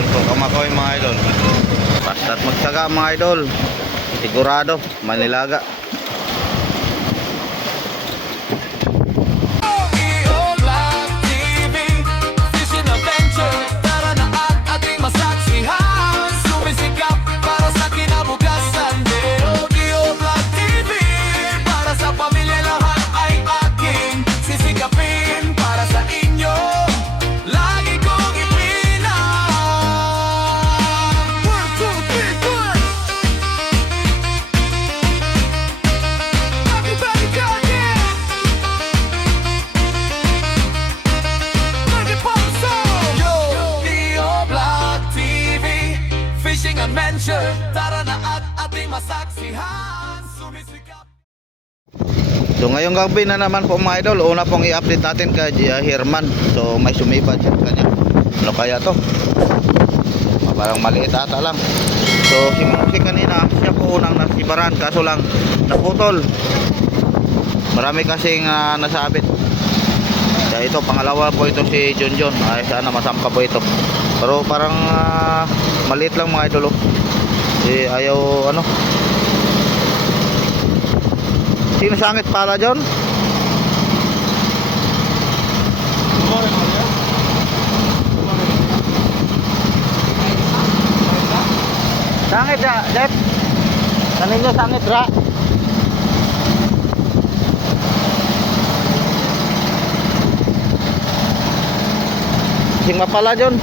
Yun po kamakoy mga idol. Basta't magsaga mga idol, sigurado manilaga. Tara na at ating masaksihan, sumisikap. So ngayong gabi na naman po mga idol, una pong i-update natin kay Herman. So may sumibad siya kanya. Ano kaya to? Parang maliit ata lang. So si kanina, siya po unang nasibaran, kaso lang naputol. Marami kasing nasabit. Kaya ito, pangalawa po ito si Junjun. Ay sana masampa po ito. Pero parang maliit lang mga idol. Ayaw ano. Sino sangit pala John? Sangit ya, Jet. Kanino sangit ra? Sing mapala John.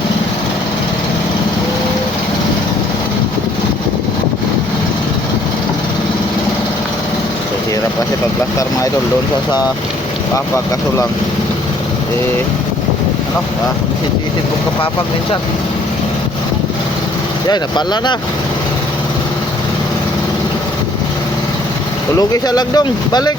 Hirap kasi pagplastar mga idol doon sa papag, kaso lang ano sisit kong kapapag minsan. Yan, napala na. Tulugi sa lagdong, balik.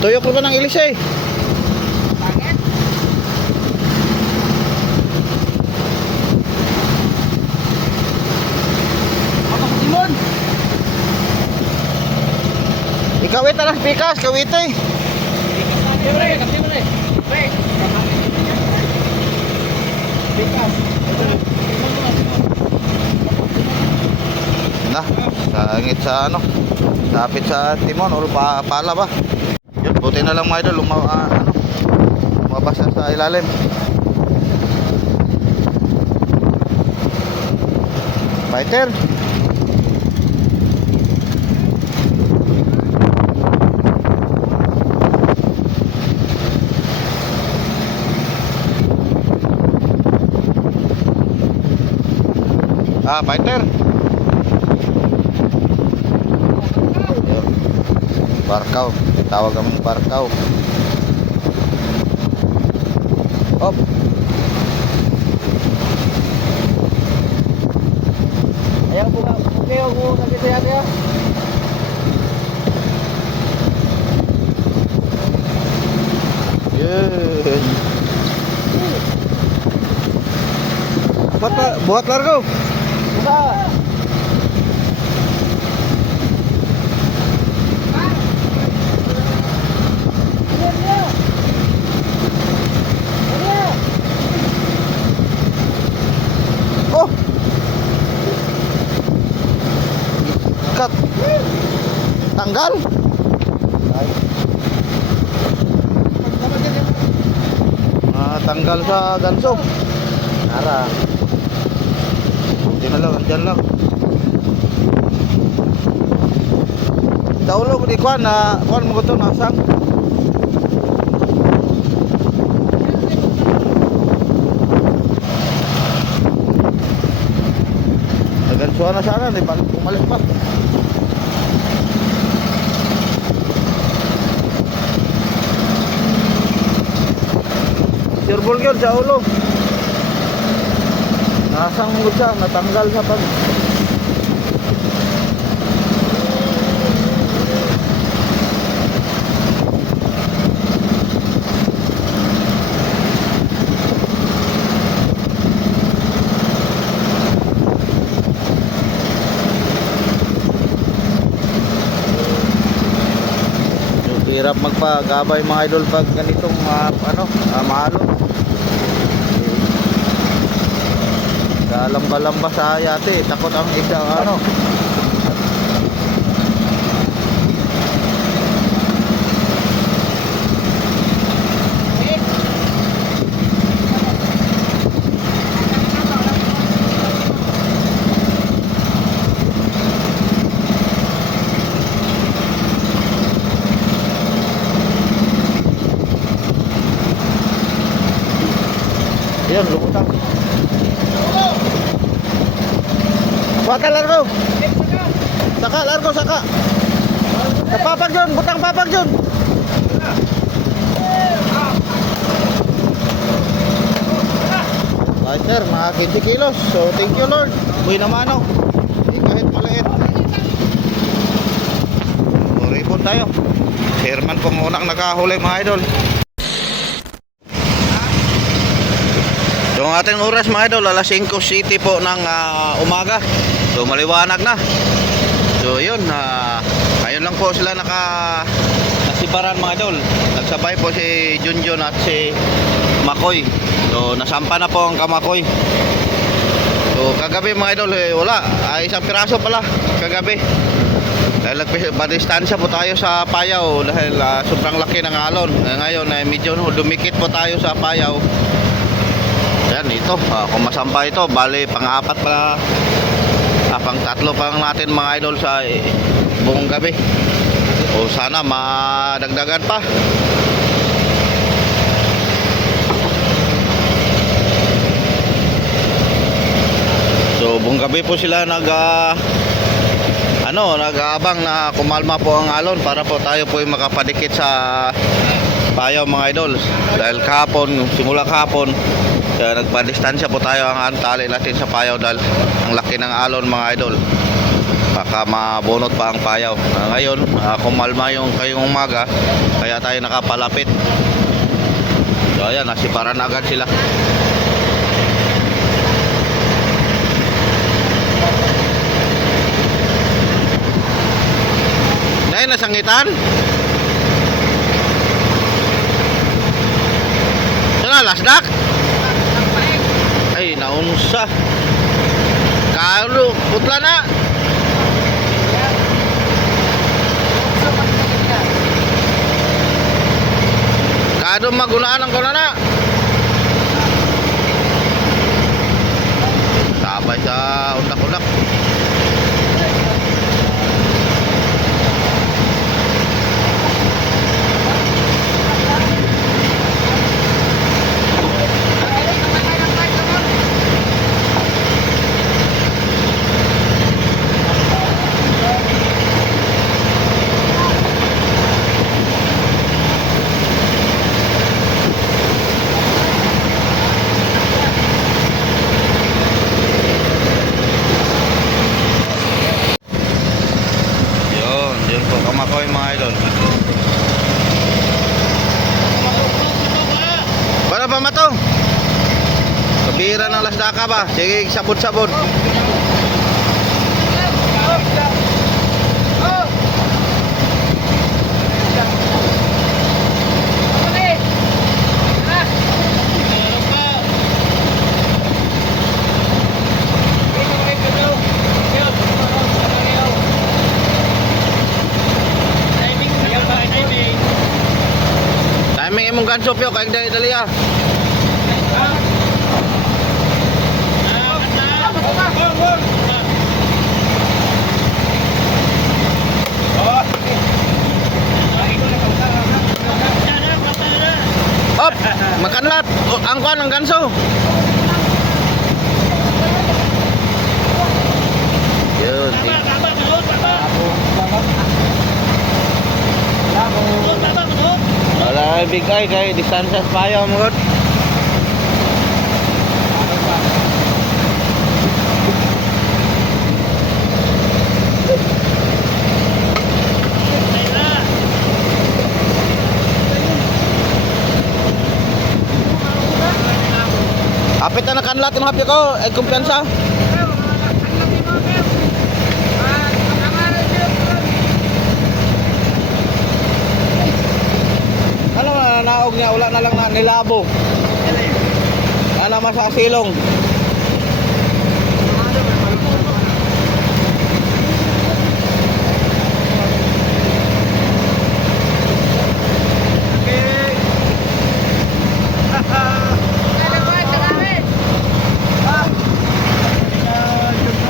Tuyok naman ng ilis eh. Kawit alas pikas, kawit eh. Nah, sangit sa ano, sapit sa timon o pala ba. Yun, buti na lang mga idol, lumabas sa ilalim. Fighter. Fighter. Barkaw, tawag kami barkaw. Op. Ayaw buka, okay ako kasi ya. Yun. Buat largo. Buka. Oh. Cut. Tanggal. Tanggal sa ganso. Nara. Buti na lang, andyan lang. Sa ulo mo di kuhan na, kuhan mo ko ito, nasang. Nagansuhan na sana, di ba? Umalis pa. Sirbol yun sa ulo. Nasang mo siya, natanggal sa pag. Hirap magpagabay mga idol pag ganitong mahalon. Lamba-lamba sa yate, takot ang isang Yan, lumutang. Bata largo. Saka largo saka. Sa papag yun, butang papag yun. Right sir, mga 20 kilos. So thank you Lord. Buhay naman kahit maliit. Muripon tayo. Chairman po munang nakahuli mga idol. So ang ating oras mga idol, alas 5 city po ng umaga. So maliwanag na. So yun, ngayon lang po sila nasibaran mga idol. Nagsabay po si Junjun at si Makoy. So nasampa na po ang Kamakoy. So kagabi mga idol, wala. Isang piraso pala kagabi. Dahil nagpadistansya po tayo sa Payaw dahil sobrang laki ng alon. Ngayon medyo dumikit po tayo sa Payaw. Yan ito, kung masampa ito, bali pang-apat pa, pang-tatlo pa natin mga idol sa buong gabi. O sana madagdagan pa. So buong gabi po sila nag-aabang na kumalma po ang alon para po tayo po makapadikit sa Payaw mga idol. Dahil kahapon, simula kahapon, nagpadistansya po tayo ang antali natin sa Payaw dahil ang laki ng alon mga idol. Baka mabunot pa ang Payaw. Ngayon, kumalma yung kayong umaga, kaya tayo nakapalapit. So ayan, nasiparan agad sila. Dahil nasangitan? Sana lasdak? Ay, naunsa. Kalo, putla na. Kado magunaan ang na. Sabay sa undak-undak. Kamakoy mga idol. Para ba mato? Kabira ng lasdaka ba? Sige, sabod-sabod. Timing imong ganso pyo kay dali ah. Op, makanlat ang kuan ang ganso. Yun. Wala bigay kay distansya pa yo mo. Apit na nakanlat yung happy ko, ay kumpiyansa. wala na lang na nilabo. Ano naman sa silong.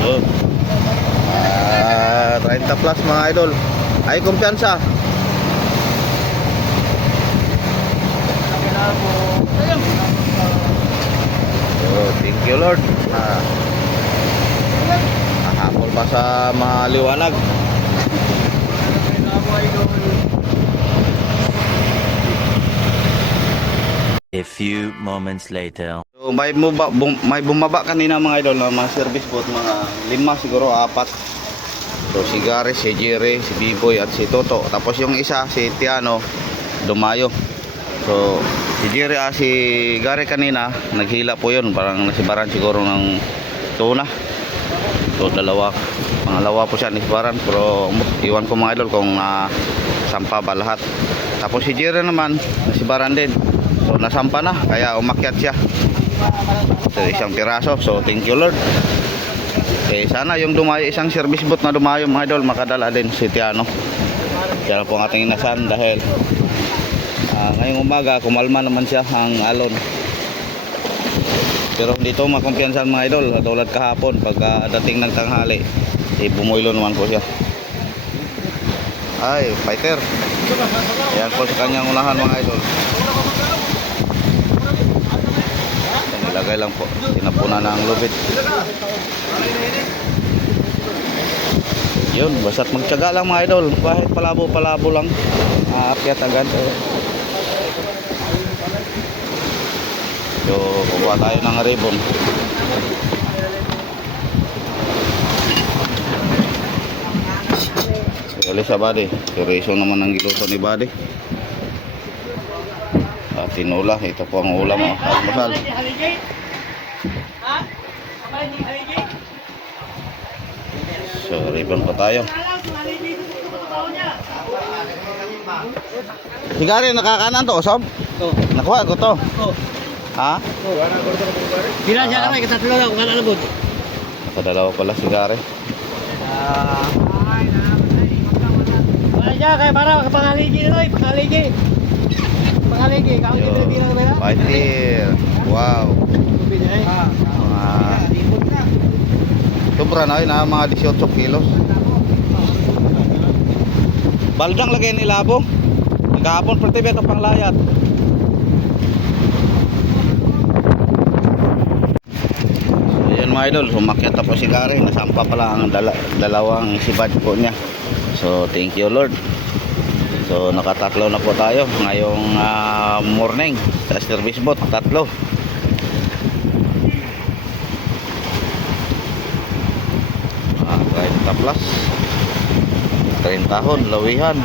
Yun. 30 plus mga idol. Ay kumpiyansa. Oh, thank you Lord. Nahapol pa sa maliwanag. A few moments later. So, may bumaba kanina mga idol na mga service boat, mga 5 siguro, 4. So si Gary, si Jerry, si Biboy at si Toto. Tapos yung isa, si Tiano, dumayo. So si Jerry si Gary kanina, naghila po yun. Parang nasibaran siguro ng tuna. So pangalawa po siya nasibaran. Pero iwan ko mga idol kung sampa ba lahat. Tapos si Jerry naman, nasibaran din. So nasampa na, kaya umakyat siya. So isang piraso. So thank you Lord. Okay, sana yung dumayo, isang service boat na dumayo mga idol, makadala din si Tiano. Kaya po ang ating inasan dahil ngayong umaga kumalma naman siya ang alon. Pero dito makumpiyansan mga idol, tulad kahapon pag dating ng tanghali, bumuilo naman po siya. Ay, fighter. Ayan po sa kanyang unahan mga idol. Nilagay lang po, tinapunan ng lubid. Yun, basta't magtiyaga lang mga idol, kahit palabo lang, aakyat agad. So kukuha tayo ng ribbon. Alis sa body, seryoso naman ang giluto ni body. Tinula, ito po ang ulam, almusal. So ribbon pa tayo. Si Gary, nakakanan to, Sob? Nakuha ko to. Ha? Bila siya kamay, katatlo lang, kung kalabot. Nakadalawa pala si Gary. Wala siya, kaya para pangaligi na rin, pangaligi. Pangaligi, kaunti na bilang na ba? Fighter. Wow. Sobra na yun, mga 18 kilos. Baldang lagay ni Labo. Kahapon per TV ito pang layat. Ayan mga idol, humakyat na po si Gary. Nasampa pala ang dalawang sibad po niya. So thank you Lord. So nakatatlo na po tayo ngayong morning sa service boat, tatlo. Kahit taplas 30 tahon, lawihan.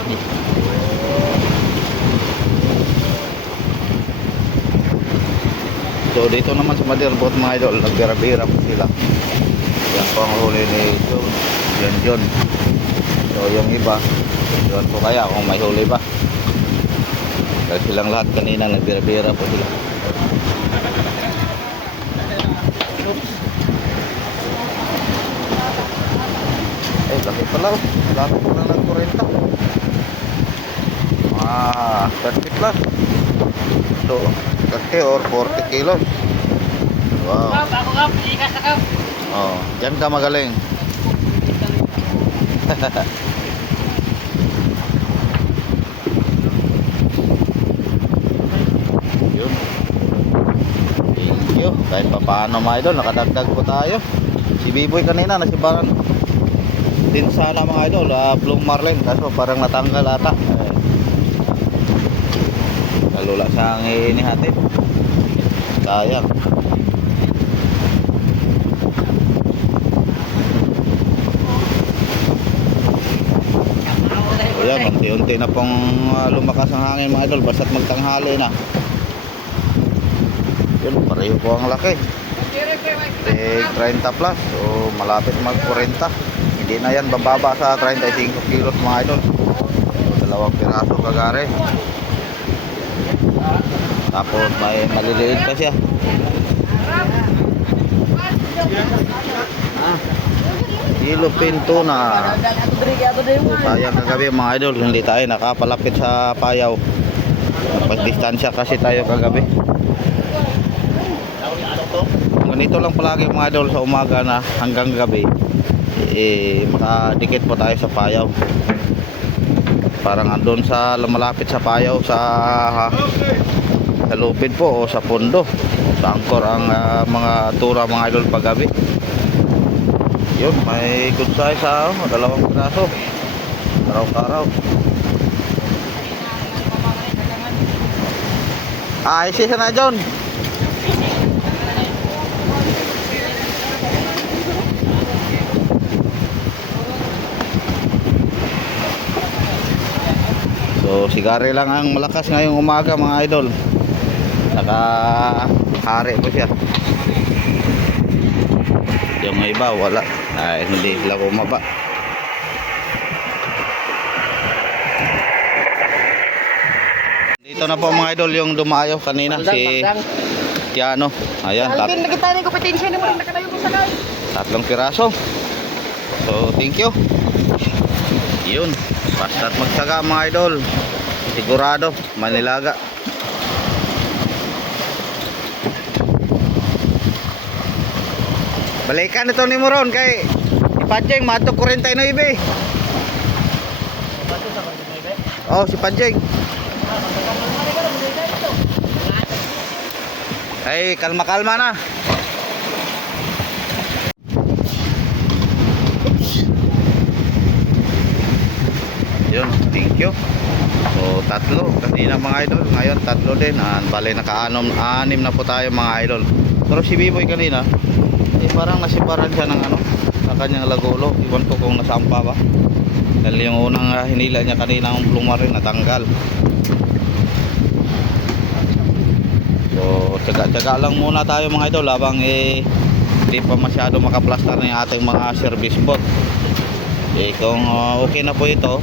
So dito naman sa Motherboat mga idol, nagbira-bira po sila. Yan po ang huli ni John. So yung iba, yun po kaya kung may huli ba. Dahil silang lahat kanina nagbira-bira po sila. Eh, laki pala. Laki po na ng 40. 30 plus. So 30 or 40 kilos. Wow. Ako kap, ikas na kap. Oh, diyan ka magaling. Yun. Thank you. Kahit pa paano mga idol, nakadagdag po tayo. Si Biboy kanina nasibaran din sana mga idol, Blue Marlin, kaso parang natanggal ata. Kalula sa inihatid. Sayang. O yan, unti-unti na pong lumakas ang hangin mga idol, basta't magtanghali na. Yun, pareho po ang laki. 30 plus, so malapit mag 40. Hindi na yan bababa sa 35 kilos mga idol. Dalawang piraso kagare. Tapos may maliliit pa siya. Yellowfin tuna. So, sayang kagabi mga idol, hindi tayo nakapalapit sa payaw. Pagdistansya kasi tayo kagabi. Ganito lang palagi mga idol sa umaga na hanggang gabi. Makadikit po tayo sa payaw. Parang andun sa malapit sa payaw sa lupid po o sa pundo. Sa angkor ang mga tura mga idol paggabi. Yun, may good size sa dalawang piraso. Araw-araw. Isa na John. So, sigari lang ang malakas ngayong umaga mga idol. Nakahari po siya. Yung iba wala. Ay, hindi sila bumaba. Dito na po mga idol yung dumayo kanina si Tiano. Ayan, Alvin, nakita ni kompetensya naman, nakalayo ko sa guys. 3 piraso. So, thank you. Yun, basta't magsaga mga idol. Sigurado, manilaga. Balikan ito ni Moron kay Panjeng, matok 49. Oh, si Panjeng. Ay, kalma-kalma na. Yun, thank you. So, 3 kanina mga idol. Ngayon, 3 din. Bale, naka-anim na po tayo mga idol. Pero si Biboy kanina, parang nasiparan siya ng sa kanyang lagulo. Iwan ko kung nasampa ba. Dahil yung unang hinila niya kanina ang plumarin natanggal. So, tsaga-tsaga lang muna tayo mga idol habang hindi pa masyado makaplastar na yung ating mga service boat. Kung okay na po ito,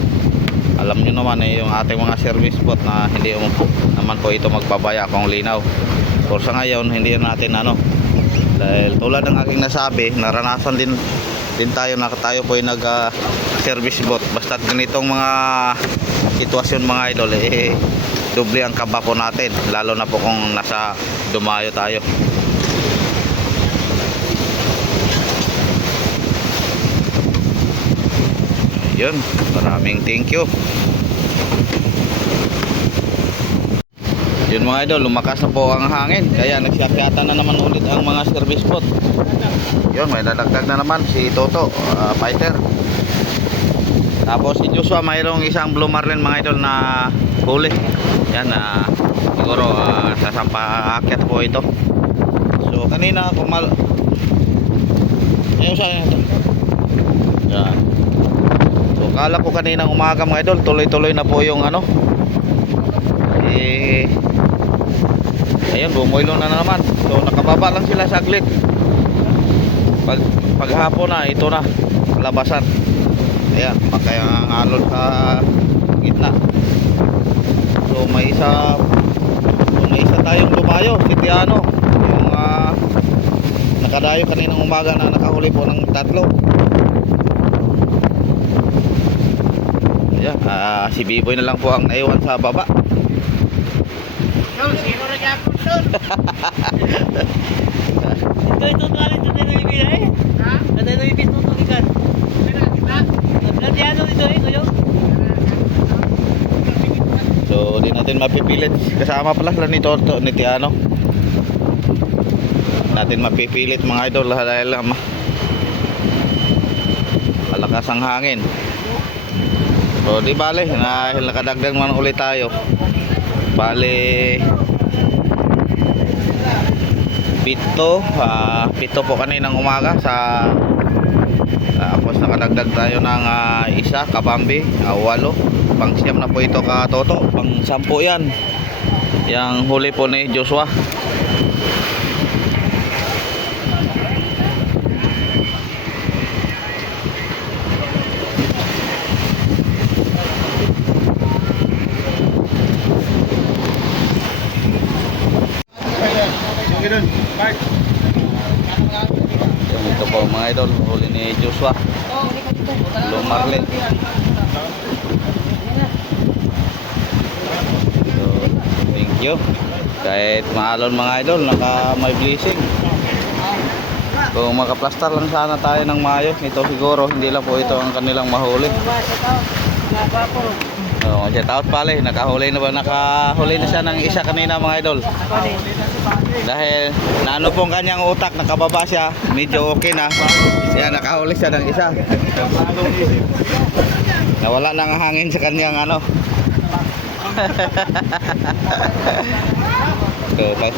alam nyo naman yung ating mga service boat na hindi naman po ito magbabaya kung linaw. Por sa ngayon, hindi natin dahil tulad ng aking nasabi, naranasan din tayo na tayo po yung nag service boat. Basta't ganitong mga sitwasyon mga idol, doble ang kaba po natin, lalo na po kung nasa dumayo tayo. Yun, maraming thank you. Yun mga idol, lumakas na po ang hangin, kaya nagsiakyatan na naman ulit ang mga service boat. Yun, may nadagdag na naman si Toto, fighter. Tapos si Joshua, mayroong isang blue marlin mga idol na huli. Yan, siguro sasampa-akyat po ito. So kanina ayun sa ito. Yan. So kala ko kaninang umaga mga idol, tuloy-tuloy na po yung ayun, bumuilo na naman. So nakababa lang sila saglit. Paghapon na, ito na labasan. Ayan, makayang alon sa gitna. So may isa tayong lumayo, si Tiano. Yung nakadayo kaninang umaga na nakahuli po ng 3. Ayan, si Biboy na lang po ang naiwan sa baba. Sino na niya po doon? Ito kalit sa tayo ibig ha? Sa tayo ibig tutulikan. Nandiyan ito kuyo. So di natin mapipilit. Kasama pala sila ni Toto, ni Tiano. Natin mapipilit mga idol dahil malakas ang hangin. So di bale, nakadagdag man ulit tayo. Bale 7 po kaninang umaga sa tapos nakadagdag tayo ng isa kabambi, 8, pang-siyam na po ito ka Toto, pang-10 yan yung huli po ni Joshua. mga idol. Huli ni Joshua. Blue Marlin. So, thank you. Kahit maalon mga idol, naka may blessing. Kung makaplastar lang sana tayo ng maayos, ito siguro, hindi lang po ito ang kanilang mahuli. So, shout out pala, nakahuli na siya ng isa kanina mga idol. Dahil naano pong kanyang utak, nakababa siya, medyo okay na. Kaya nakahuli siya ng isa. Nawala na ang hangin sa kanyang ano. Okay.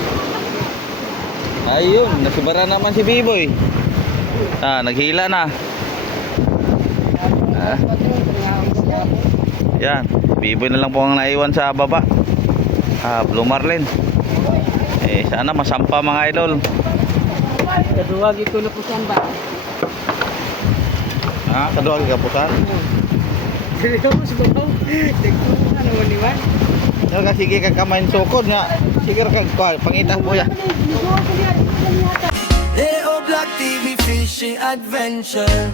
Ayun, nasibara naman si Biboy. Naghila na. Yan, si Biboy na lang po ang naiwan sa baba. Blue Marlin. Sana masampa mga idol. Kaduwag ito na po saan ba? Kaduwag kapusan. Seryoso ba daw? Tignan ano niwan? Sige kag kamain sukod nga. Sige kag pangita po ya. Leo Black TV Fishing Adventure.